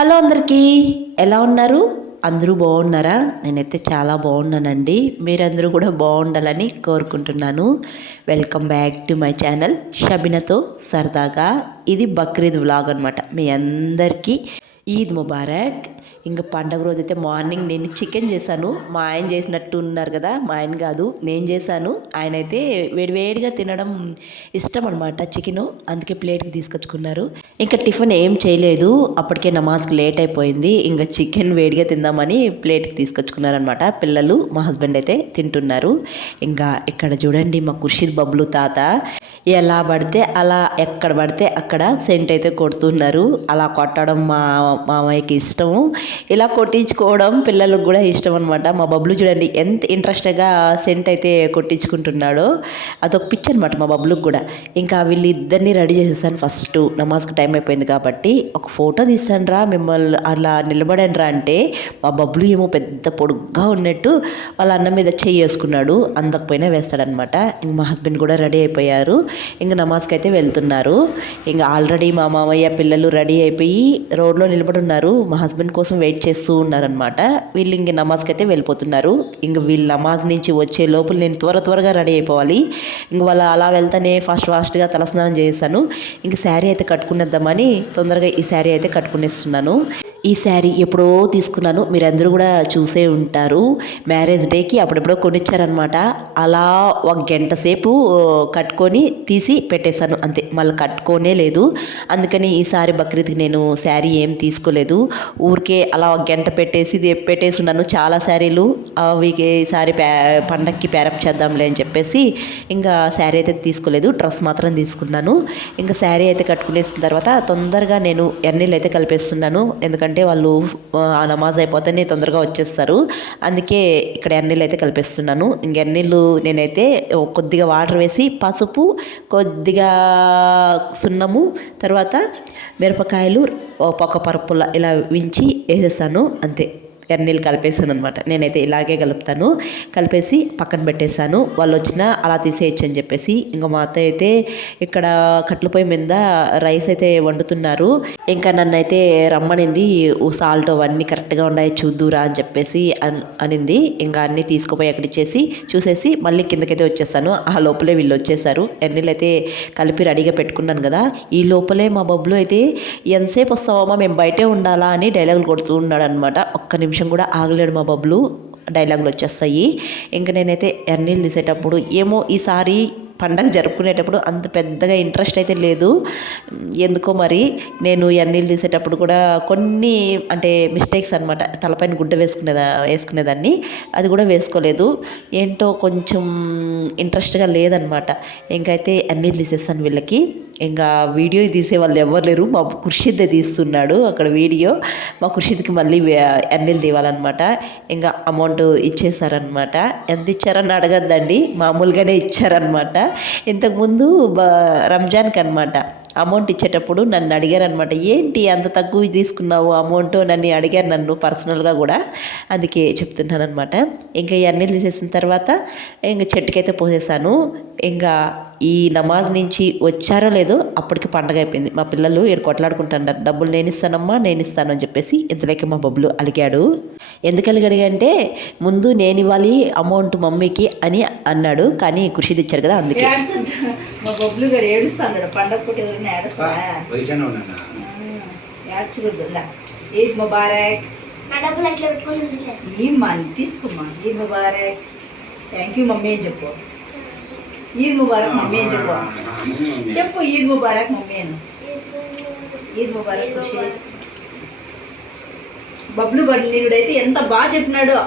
Hello అందరికీ, ఎలా ఉన్నారు? అందరూ బాగున్నారా? నేనైతే చాలా బాగున్నానండి. మీరందరూ కూడా బాగుండాలని కోరుకుంటున్నాను. Welcome back to my channel షబినతో సరదాగా. ఇది బక్రీద్ వ్లాగ్ అనమాట. మీ అందరికీ ఈద్ ముబారక్. ఇంకా పండగ రోజు అయితే మార్నింగ్ నేను చికెన్ చేశాను. మా ఆయన చేసినట్టు ఉన్నారు కదా, మా ఆయన కాదు నేను చేశాను. ఆయన అయితే వేడివేడిగా తినడం ఇష్టం అనమాట చికెను, అందుకే ప్లేట్కి తీసుకొచ్చుకున్నారు. ఇంకా టిఫిన్ ఏం చేయలేదు, అప్పటికే నమాజ్కి లేట్ అయిపోయింది. ఇంకా చికెన్ వేడిగా తిందామని ప్లేట్కి తీసుకొచ్చుకున్నారనమాట. పిల్లలు మా హస్బెండ్ అయితే తింటున్నారు. ఇంకా ఇక్కడ చూడండి మా ఖుర్షీద్ బబ్లు తాత ఎలా పడితే అలా ఎక్కడ పడితే అక్కడ సెంట్ అయితే కొడుతున్నారు. అలా కొట్టడం మా మామయ్యకి ఇష్టము, ఇలా కొట్టించుకోవడం పిల్లలకు కూడా ఇష్టం అనమాట. మా బబ్లు చూడండి ఎంత ఇంట్రెస్ట్గా సెంట్ అయితే కొట్టించుకుంటున్నాడో, అదొక పిచ్చి అనమాట మా బబ్లుకి కూడా. ఇంకా వీళ్ళిద్దరిని రెడీ చేసేసాను. ఫస్ట్ నమాజ్కి టైం అయిపోయింది కాబట్టి ఒక ఫోటో తీస్తానురా మిమ్మల్ని అలా నిలబడండిరా అంటే, మా బబ్లు ఏమో పెద్ద పొడుగ్గా ఉన్నట్టు వాళ్ళ అన్న మీద చెయ్యి వేసుకున్నాడు. అందకపోయినా వేస్తాడనమాట. ఇంక మా హస్బెండ్ కూడా రెడీ అయిపోయారు. ఇంక నమాజ్కి అయితే వెళ్తున్నారు. ఇంకా ఆల్రెడీ మా మామయ్య పిల్లలు రెడీ అయిపోయి రోడ్లో నిలబడి ఉన్నారు. మా హస్బెండ్ కోసం వెయిట్ చేస్తూ ఉన్నారనమాట. వీళ్ళు ఇంక నమాజ్కి అయితే వెళ్ళిపోతున్నారు. ఇంక వీళ్ళు నమాజ్ నుంచి వచ్చే లోపల నేను త్వరగా రెడీ అయిపోవాలి. ఇంక వాళ్ళు అలా వెళ్తానే ఫాస్ట్గా తలస్నానం చేశాను. ఇంక శారీ అయితే కట్టుకునేద్దామని తొందరగా ఈ శారీ అయితే కట్టుకునేస్తున్నాను. ఈ శారీ ఎప్పుడో తీసుకున్నాను, మీరందరూ కూడా చూసే ఉంటారు. మ్యారేజ్ డేకి అప్పుడెప్పుడో కొనిచ్చారనమాట. అలా ఒక గంట సేపు కట్టుకొని తీసి పెట్టేశాను అంతే, మళ్ళీ కట్టుకోనే లేదు. అందుకని ఈసారి బక్రీద్కి నేను శారీ ఏం తీసుకోలేదు. ఊరికే అలా ఒక గంట పెట్టేసి ఉన్నాను చాలా శారీలు. అవి ఈసారి పండక్కి ప్యారప్ చేద్దాంలే అని చెప్పేసి ఇంకా శారీ అయితే తీసుకోలేదు, డ్రెస్ మాత్రం తీసుకున్నాను. ఇంకా శారీ అయితే కట్టుకునేసిన తర్వాత తొందరగా నేను ఎన్నీళ్ళు అయితే కలిపేస్తున్నాను. ఎందుకంటే వాళ్ళు ఆ నమాజ్ అయిపోతేనే తొందరగా వచ్చేస్తారు. అందుకే ఇక్కడ ఎన్నీళ్ళు అయితే కలిపేస్తున్నాను. ఇంక ఎన్నీళ్ళు నేనైతే కొద్దిగా వాటర్ వేసి పసుపు, కొద్దిగా సున్నము, తర్వాత మిరపకాయలు ఒక పరుపుల ఇలా వించి వేసేసాను అంతే. ఎన్నీళ్ళు కలిపేసాను అనమాట. నేనైతే ఇలాగే కలుపుతాను. కలిపేసి పక్కన పెట్టేశాను. వాళ్ళు వచ్చినా అలా తీసేయచ్చు అని చెప్పేసి. ఇంకా మా అత్త అయితే ఇక్కడ కట్ల పొయ్యి మీద రైస్ అయితే వండుతున్నారు. ఇంకా నన్ను అయితే రమ్మనింది, సాల్ట్ అవన్నీ కరెక్ట్గా ఉన్నాయి చూద్దురా అని చెప్పేసి అనింది. ఇంకా అన్నీ తీసుకుపోయి అక్కడిచ్చేసి చూసేసి మళ్ళీ కిందకైతే వచ్చేసాను. ఆ లోపలే వీళ్ళు వచ్చేసారు. ఎన్నీళ్ళు అయితే కలిపి రెడీగా పెట్టుకున్నాను కదా. ఈ లోపలే మా బబ్లు అయితే ఎంతసేపు వస్తావమ్మా, మేము బయటే ఉండాలా అని డైలాగులు కొడుతూ ఉన్నాడు అనమాట. ఒక్క నిమిషం కూడా ఆగలేడు మా బబ్లు, డైలాగులు వచ్చేస్తాయి. ఇంకా నేనైతే ఎన్నీళ్ళు తీసేటప్పుడు ఏమో ఈసారి పండగ జరుపుకునేటప్పుడు అంత పెద్దగా ఇంట్రెస్ట్ అయితే లేదు ఎందుకో మరి. నేను ఎన్నీళ్ళు తీసేటప్పుడు కూడా కొన్ని అంటే మిస్టేక్స్ అనమాట. తలపైన గుడ్డ వేసుకునేదాన్ని, అది కూడా వేసుకోలేదు. ఏంటో కొంచెం ఇంట్రెస్ట్గా లేదనమాట. ఇంకైతే ఎన్నీళ్ళు తీసేస్తాను వీళ్ళకి. ఇంకా వీడియో తీసే వాళ్ళు ఎవరు లేరు, మా ఖుర్షీద్దే తీస్తున్నాడు అక్కడ వీడియో. మా ఖుర్షీద్కి మళ్ళీ ఎన్నీళ్ళు తీయాలన్నమాట. ఇంకా అమౌంట్ ఇచ్చేసారనమాట. ఎంత ఇచ్చారని అడగద్దండి, మామూలుగానే ఇచ్చారనమాట. ఇంతకుముందు రంజాన్కి అనమాట అమౌంట్ ఇచ్చేటప్పుడు నన్ను అడిగారు అనమాట, ఏంటి అంత తక్కువ తీసుకున్నావు అమౌంట్ నన్ను అడిగారు, నన్ను పర్సనల్గా కూడా. అందుకే చెప్తున్నాను అనమాట. ఇంకా ఇవన్నీ తీసేసిన తర్వాత ఇంకా చెట్టుకైతే పోసేసాను. ఇంకా ఈ నమాజ్ నుంచి వచ్చారో లేదో అప్పటికి పండగ అయిపోయింది. మా పిల్లలు ఇక్కడ కొట్లాడుకుంటున్నారు, డబ్బులు నేను ఇస్తానమ్మా నేను ఇస్తాను అని చెప్పేసి. ఇంతలోకి మా బబ్బులు అలిగాడు. ఎందుకు అడిగాడంటే, ముందు నేను ఇవ్వాలి అమౌంట్ మమ్మీకి అని అన్నాడు, కానీ ఖుషీది ఇచ్చారు కదా అందుకే. మా బొబ్బులు గారు ఏడుస్తాడు పండగ పూట, ఎవరైనా ఏడుస్తాడా? ఏడ్చకూడదు. ఈద్ ముబారక్. తీసుకోమ్మా. Eid Mubarak. Thank you mummy అని చెప్పు. ఈద్ ముబారక్ మమ్మీ అని చెప్పు. ఈద్ ముబారక్ మమ్మీ అని. ఈద్ ముబారక్ ఖుషి. బబ్లు నీడైతే ఎంత బాగా చెప్పినాడు.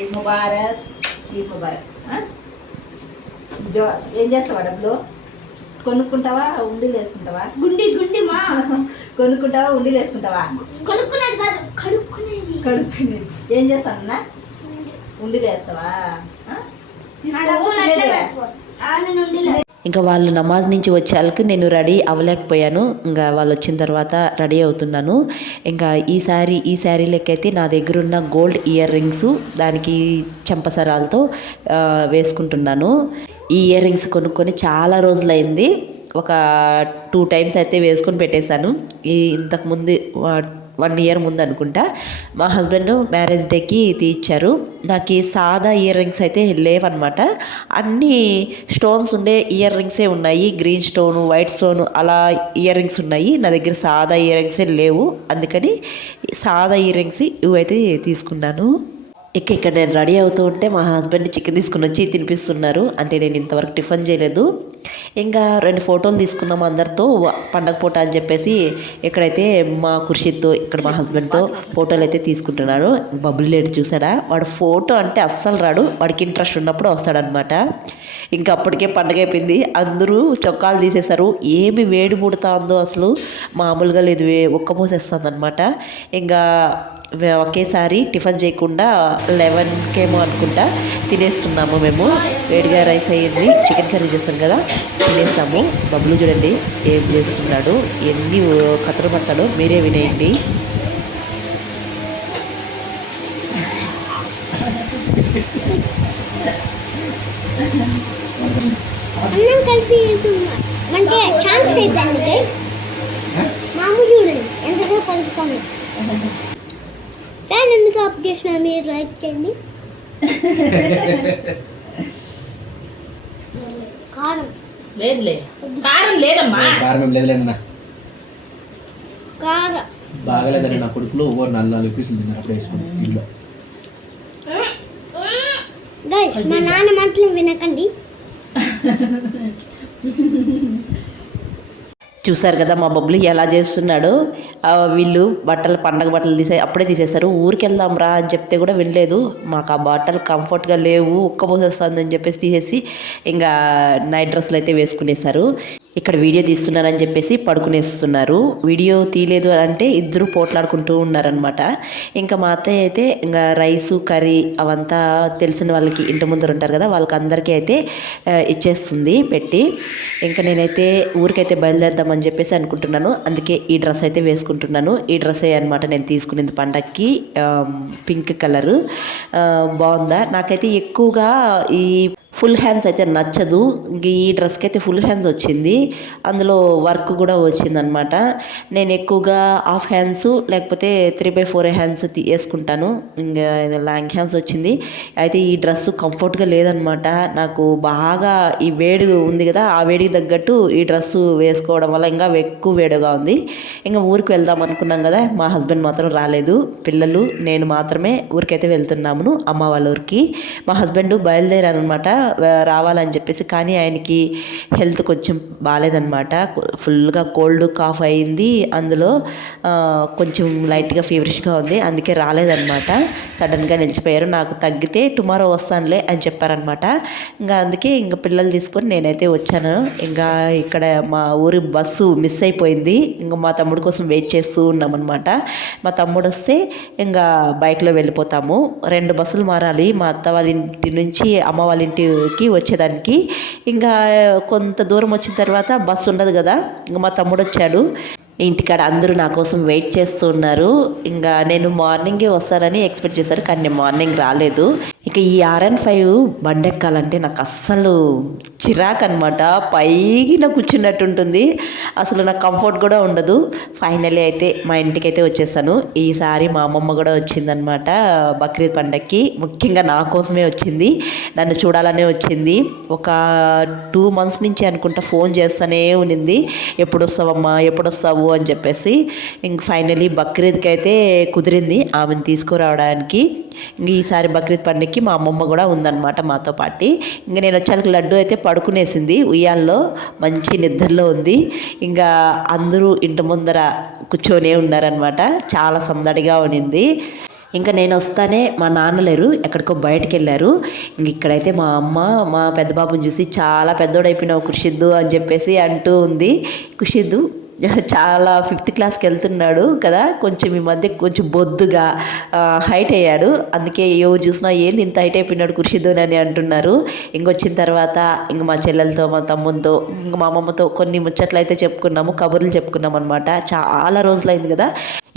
ఈద్ ముబారక్. ఈద్ ముబారక్. ఏం చేస్తావా డబ్బులు? కొనుక్కుంటావా ఉండీలు వేసుకుంటావా? గుండి మా కొనుక్కుంటావా ఉండీలు వేసుకుంటావా? కొనుక్కునేది కాదు, కడుక్కునేది. ఏం చేస్తానన్నా? ఉండీలు వేస్తావా? ఇంకా వాళ్ళు నమాజ్ నుంచి వచ్చేళ్ళకి నేను రెడీ అవ్వలేకపోయాను. ఇంకా వాళ్ళు వచ్చిన తర్వాత రెడీ అవుతున్నాను. ఇంకా ఈ శారీలకైతే నా దగ్గర ఉన్న గోల్డ్ ఇయర్ రింగ్స్ దానికి చెంపసరాలతో వేసుకుంటున్నాను. ఈ ఇయర్ రింగ్స్ కొనుక్కొని చాలా రోజులైంది. ఒక 2 టైమ్స్ అయితే వేసుకొని పెట్టేశాను. ఇంతకుముందు 1 ఇయర్ ముందు అనుకుంటా మా హస్బెండ్ మ్యారేజ్ డేకి తీయించారు. నాకు ఈ సాదా ఇయర్ రింగ్స్ అయితే లేవన్నమాట. అన్నీ స్టోన్స్ ఉండే ఇయర్ రింగ్సే ఉన్నాయి. గ్రీన్ స్టోను, వైట్ స్టోను అలా ఇయర్ రింగ్స్ ఉన్నాయి. నా దగ్గర సాదా ఇయర్ రింగ్సే లేవు. అందుకని సాదా ఇయర్ రింగ్స్ ఇవైతే తీసుకున్నాను. ఇక్కడ నేను రెడీ అవుతూ ఉంటే మా హస్బెండ్ చికెన్ తీసుకుని వచ్చి తినిపిస్తున్నారు. అంటే నేను ఇంతవరకు టిఫిన్ చేయలేదు. ఇంకా 2 ఫోటోలు తీసుకున్నాము అందరితో పండగ పూట అని చెప్పేసి. ఇక్కడైతే మా ఖుర్షిద్తో ఇక్కడ మా హస్బెండ్తో ఫోటోలు అయితే తీసుకుంటున్నారు. బబ్బులు లేడు చూసాడా, వాడు ఫోటో అంటే అస్సలు రాడు. వాడికి ఇంట్రెస్ట్ ఉన్నప్పుడు వస్తాడనమాట. ఇంకా అప్పటికే పండగ అయిపోయింది. అందరూ చొక్కాలు తీసేశారు. ఏమి వేడి పుడుతుందో అసలు మామూలుగా లేదు, ఉక్కపోసేస్తుంది అనమాట. ఇంకా ఒకేసారి టిఫిన్ చేయకుండా 11కేమో అనుకుంటా తినేస్తున్నాము మేము. వేడిగా రైస్ అయ్యింది, చికెన్ కర్రీ చేస్తాం కదా, తినేస్తాము. బబ్బులు చూడండి ఏం చేస్తున్నాడు, ఎన్ని కథలు పడతాడో మీరే వినేయండి. అన్నం కలిపి అంటే ఛాన్స్ అయిపోయింది గైస్. మామూలు చూడండి ఎంతసేపు కలుపుతాను. కానీ ఎందుకు ఆఫ్ చేసిన మీరు లైక్ చేయండి. కారం లేదులే, కారం లేదమ్మా. కారం లేదులేనా, కారం బాగాలేదని నా కొడుకులు ఓవర్ 4 పీసులు తిన్నారు అప్పుడు వేసుకుని ఇంట్లో. గైస్ మా నాన్న మాటలు వినకండి. చూసారు కదా మా బబ్బులు ఎలా చేస్తున్నాడో. వీళ్ళు పండగ బట్టలు అప్పుడే తీసేశారు. ఊరికి వెళ్దాం రా అని చెప్తే కూడా వినలేదు. మాకు ఆ బట్టలు కంఫర్ట్గా లేవు, ఉక్కపోసేస్తుంది అని చెప్పేసి తీసేసి ఇంకా నైట్ డ్రెస్సులు అయితే వేసుకునేసారు. ఇక్కడ వీడియో తీస్తున్నారని చెప్పేసి పడుకునేస్తున్నారు. వీడియో తీయలేదు అంటే ఇద్దరు పోట్లాడుకుంటూ ఉన్నారనమాట. ఇంకా మా అత్తయ్య అయితే ఇంకా రైసు కర్రీ అవంతా తెలిసిన వాళ్ళకి ఇంటి ముందర ఉంటారు కదా, వాళ్ళకి అందరికీ అయితే ఇచ్చేస్తుంది పెట్టి. ఇంకా నేనైతే ఊరికైతే బయలుదేరదామని చెప్పేసి అనుకుంటున్నాను. అందుకే ఈ డ్రెస్ అయితే వేసుకుంటున్నాను. ఈ డ్రెస్సే అనమాట నేను తీసుకునేది పండగకి. పింక్ కలరు బాగుందా. నాకైతే ఎక్కువగా ఈ ఫుల్ హ్యాండ్స్ అయితే నచ్చదు. ఇంక ఈ డ్రెస్కి అయితే ఫుల్ హ్యాండ్స్ వచ్చింది, అందులో వర్క్ కూడా వచ్చిందనమాట. నేను ఎక్కువగా హాఫ్ హ్యాండ్స్ లేకపోతే 3/4 హ్యాండ్స్ వేసుకుంటాను. ఇంకా లాంగ్ హ్యాండ్స్ వచ్చింది. అయితే ఈ డ్రెస్ కంఫర్ట్గా లేదనమాట. నాకు బాగా ఈ వేడి ఉంది కదా, ఆ వేడికి తగ్గట్టు ఈ డ్రెస్సు వేసుకోవడం వల్ల ఇంకా ఎక్కువ వేడిగా ఉంది. ఇంకా ఊరికి వెళ్దాం అనుకున్నాం కదా, మా హస్బెండ్ మాత్రం రాలేదు. పిల్లలు నేను మాత్రమే ఊరికైతే వెళ్తున్నాము, అమ్మ వాళ్ళ ఊరికి. మా హస్బెండ్ బయలుదేరారనమాట రావాలని చెప్పేసి. కానీ ఆయనకి హెల్త్ కొంచెం బాగాలేదనమాట. ఫుల్గా కోల్డ్ కాఫ్ అయింది, అందులో కొంచెం లైట్గా ఫీవరిష్గా ఉంది. అందుకే రాలేదనమాట. సడన్గా నిలిచిపోయారు. నాకు తగ్గితే టుమారో వస్తానులే అని చెప్పారనమాట. ఇంకా అందుకే ఇంకా పిల్లలు తీసుకొని నేనైతే వచ్చాను. ఇంకా ఇక్కడ మా ఊరి బస్సు మిస్ అయిపోయింది. ఇంకా మా తమ్ముడు కోసం వెయిట్ చేస్తూ ఉన్నామన్నమాట. మా తమ్ముడు వస్తే ఇంకా బైక్లో వెళ్ళిపోతాము. 2 బస్సులు మారాలి మా అత్త వాళ్ళ ఇంటి నుంచి అమ్మ వాళ్ళ ఇంటికి వచ్చేదానికి. ఇంకా కొంత దూరం వచ్చిన తర్వాత బస్సు ఉండదు కదా, ఇంకా మా తమ్ముడు వచ్చాడు. ఇంటికాడ అందరూ నా కోసం వెయిట్ చేస్తూ ఉన్నారు. ఇంకా నేను మార్నింగే వస్తానని ఎక్స్పెక్ట్ చేశారు, కానీ నేను మార్నింగ్ రాలేదు. ఇక ఈ RN5 బండి ఎక్కాలంటే నాకు అస్సలు చిరాకు అనమాట. పైన కూర్చున్నట్టు ఉంటుంది, అసలు నాకు కంఫర్ట్ కూడా ఉండదు. ఫైనలీ అయితే మా ఇంటికి అయితే వచ్చేసాను. ఈసారి మా అమ్మమ్మ కూడా వచ్చిందనమాట బక్రీద్ పండగకి. ముఖ్యంగా నా కోసమే వచ్చింది, నన్ను చూడాలనే వచ్చింది. ఒక 2 మంత్స్ నుంచి అనుకుంటా ఫోన్ చేస్తూనే ఉన్నింది, ఎప్పుడు వస్తావమ్మా ఎప్పుడు వస్తావు అని చెప్పేసి. ఇంక ఫైనలీ బక్రీద్కి అయితే కుదిరింది ఆమెను తీసుకురావడానికి. ఇంక ఈసారి బక్రీద్ పండుగకి మా అమ్మమ్మ కూడా ఉందన్నమాట మాతో పాటు. ఇంక నేను వచ్చాక లడ్డు అయితే పడుకునేసింది ఉయ్యాల్లో, మంచి నిద్రలో ఉంది. ఇంకా అందరూ ఇంటి ముందర కూర్చొనే ఉన్నారనమాట. చాలా సందడిగా ఉన్నింది. ఇంకా నేను వస్తానే మా నాన్న లేరు, ఎక్కడికో బయటకు వెళ్ళారు. ఇంక ఇక్కడైతే మా అమ్మ మా పెద్ద బాబుని చూసి చాలా పెద్దోడైపోయినావు ఖుషిద్దు అని చెప్పేసి అంటూ ఉంది. ఖుషిద్దు చాలా 5th క్లాస్కి వెళ్తున్నాడు కదా, కొంచెం ఈ మధ్య కొంచెం బొద్దుగా హైట్ అయ్యాడు. అందుకే ఎవరు చూసినా ఏంది ఇంత హైట్ అయిపోయినాడు ఖుషిద్దు అని అంటున్నారు. ఇంకొచ్చిన తర్వాత ఇంక మా చెల్లెలతో మా తమ్ముతో ఇంక మా అమ్మమ్మతో కొన్ని ముచ్చట్లు అయితే చెప్పుకున్నాము, కబుర్లు చెప్పుకున్నాం అనమాట. చాలా రోజులైంది కదా.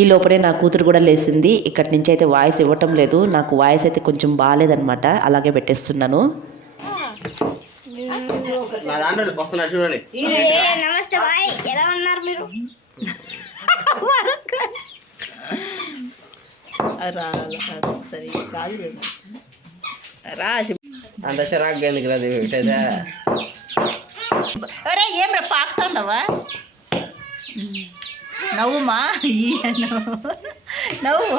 ఈ లోపలే నా కూతురు కూడా లేచింది. ఇక్కడి నుంచి అయితే వాయిస్ ఇవ్వటం లేదు, నాకు వాయిస్ అయితే కొంచెం బాగాలేదనమాట, అలాగే పెట్టేస్తున్నాను. నమస్తే బాయ్, ఎలా ఉన్నారు మీరు? సరే కాదు రా. అంత చిరాకు ఎందుకు రాదు పెట్టేదా? ఒరే ఏం రా పాకుతాండవా? నవ్వుమా నవ్వు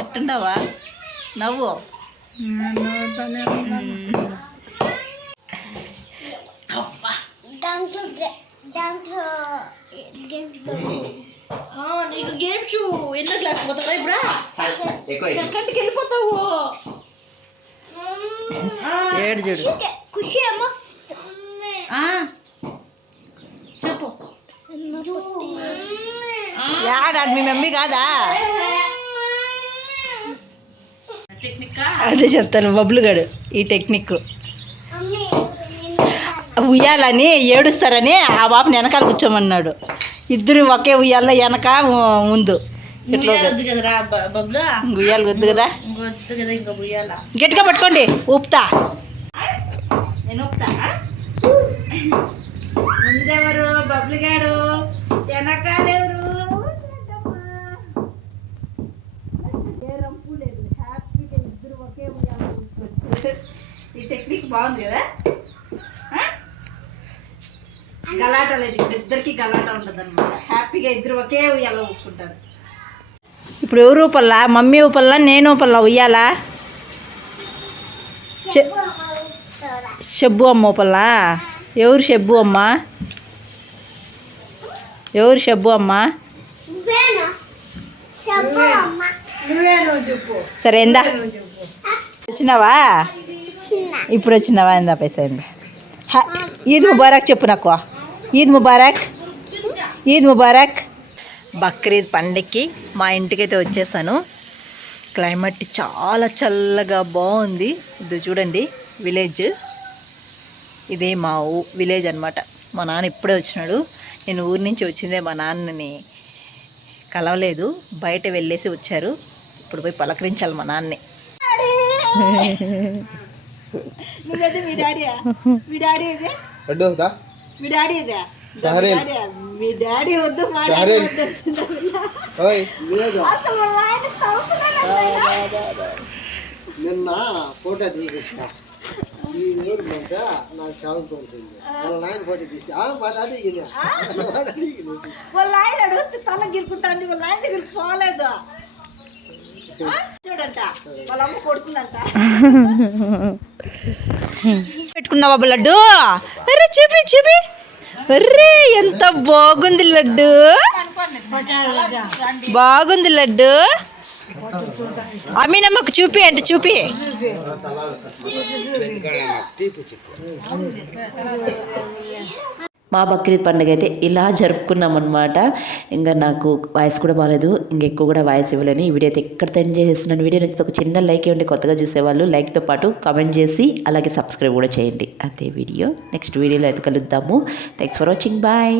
అట్టుండవా? నవ్వు. దాంట్లో నీకు గేమ్స్ ఎన్నో క్లాస్ పోతావా ఇప్పుడు? ఎక్కువ సెకండ్కి వెళ్ళిపోతావు. ఏడు చూడు. ఖుషి అమ్మ చెప్పు. యాడా మీ మమ్మీ కాదా? అదే చెప్తాను బబ్లు గడు ఈ టెక్నిక్. ఉయ్యాలని ఏడుస్తారని ఆ బాబుని వెనకాల కూర్చోమన్నాడు. ఇద్దరు ఒకే ఉయ్యాల వెనక ముందు. ఇట్లా ఉయ్యాల వద్దు కదా, గట్టిగా పట్టుకోండి ఊపుతా. నేను ఊపుతా. ముందెవరు? బబ్లు గాడు. వెనకాలెవరు? హ్యాపీగా ఇద్దరు ఒకే ఉయ్యాల. ఈ టెక్నిక్ బాగుంది కదా. గలాట లేదు ఇక్కడ, ఇద్దరికి గలాట ఉంటుంది అనమాట. హ్యాపీగా ఇద్దరు ఒకే ఉయ్యాల ఊపుకుంటారు. ఇప్పుడు ఎవరు ఊపల్లా? మమ్మీ ఊపల్లా, నేను ఊపల్లా ఉయ్యాలా? షబ్బు అమ్మ ఊపల్లా. ఎవరు షబ్బు అమ్మ? ఎవరు షబ్బు అమ్మ? సరే ఎందా వచ్చినావా? ఇప్పుడు వచ్చినావా? ఎందా పైసా ఎందా? ఈద్ ముబారక్ చెప్పు నాకు. ఈద్ ముబారక్. ఈద్ ముబారక్. బక్రీద్ పండగకి మా ఇంటికైతే వచ్చేసాను. క్లైమేట్ చాలా చల్లగా బాగుంది. ఇది చూడండి విలేజ్. ఇదే మా విలేజ్ అనమాట. మా నాన్న ఇప్పుడే వచ్చినాడు. నేను ఊరి నుంచి వచ్చిందే మా నాన్నని కలవలేదు, బయట వెళ్ళేసి వచ్చారు. ఇప్పుడు పోయి పలకరించాలి మా నాన్నని. నువ్వైతే మీ డాడీయా? మీ డాడీ ఇదే? మీ డాడీ ఇదే? మీ డాడీ వద్దు, మా డాడీ వద్దు. నిన్న ఫోటో తీసిన ఈ ఊరు నాకు చాలా తోడుతుంది. వాళ్ళ నాయన ఫోటో తీసి మా డాడీ వాళ్ళ ఆయన అడుగుతే తల గిరుకుంటాంది. వాళ్ళ ఆయన దగ్గరికి పోలేదు చూడంట. వాళ్ళ అమ్మ కొడుతుందంట. పెట్టుకున్నావా లడ్డు? అరే చూపి చూపి. అర్రే ఎంత బాగుంది లడ్డు, బాగుంది లడ్డు. అమీనమ్మకు చూపి అంటే చూపి. మా బక్రీద్ పండుగ అయితే ఇలా జరుపుకున్నాం అనమాట. ఇంకా నాకు వాయిస్ కూడా బాగాలేదు, ఇంకెక్కువ కూడా వాయిస్ ఇవ్వలేని. ఈ వీడియో అయితే ఎక్కడ ఎంజాయ్ చేస్తున్నాను. వీడియో నచ్చితే ఒక చిన్న లైక్ ఇవ్వండి. కొత్తగా చూసేవాళ్ళు లైక్తో పాటు కామెంట్ చేసి అలాగే సబ్స్క్రైబ్ కూడా చేయండి. అంతే వీడియో. నెక్స్ట్ వీడియోలో అయితే కలుద్దాము. Thanks for watching. బాయ్.